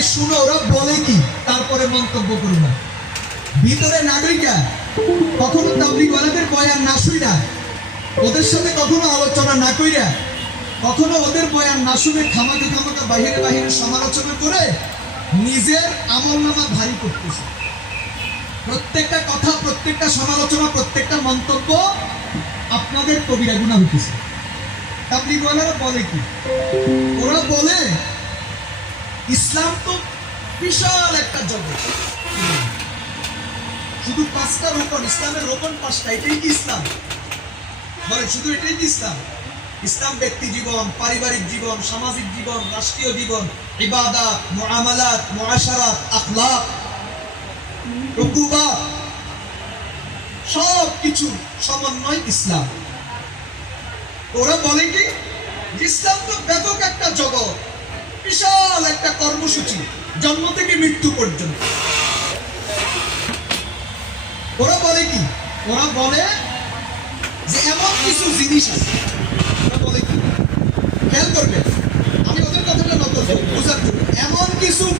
আগে শুনো ওরা বলে কি, তারপরে মন্তব্য করো না। ভিতরে না ঢুইকা কখনো তাবলীগওয়ালাদের বয়ান না শুইরা, ওদের সাথে কখনো আলোচনা না কইরা, কখনো ওদের বয়ান না শুনে খামাকে খামাকে বাহিরে বাহিরে সমালোচনা করে নিজের আমলনামা ভারী করতেছে। প্রত্যেকটা কথা, প্রত্যেকটা সমালোচনা, প্রত্যেকটা মন্তব্য আপনাদের কবিরা গুনাহ হইতেছে। তাবলীগওয়ালারা বলে কি, ওরা বলে ইসলাম তো বিশাল একটা জগৎ, শুধু 5টা রোকন, ইসলামের রোকন 5টা, এটাই কি ইসলাম? বলে শুধু এটাই কি ইসলাম? ইসলাম ব্যক্তি জীবন, পারিবারিক জীবন, সামাজিক জীবন, রাষ্ট্রীয় জীবন, ইবাদত, মুআমালাত, মুআশারাত, আখলাক, উকুবাত, সব কিছু সমন্বয় ইসলাম। ওরা বলে কি, ইসলাম তো ব্যাপক একটা জগৎ, বিশাল একটা কর্মসূচি, জন্ম থেকে মৃত্যু পর্যন্ত। ওরা বলে কি, ওরা বলে যে এমন কিছু জিনিস আছে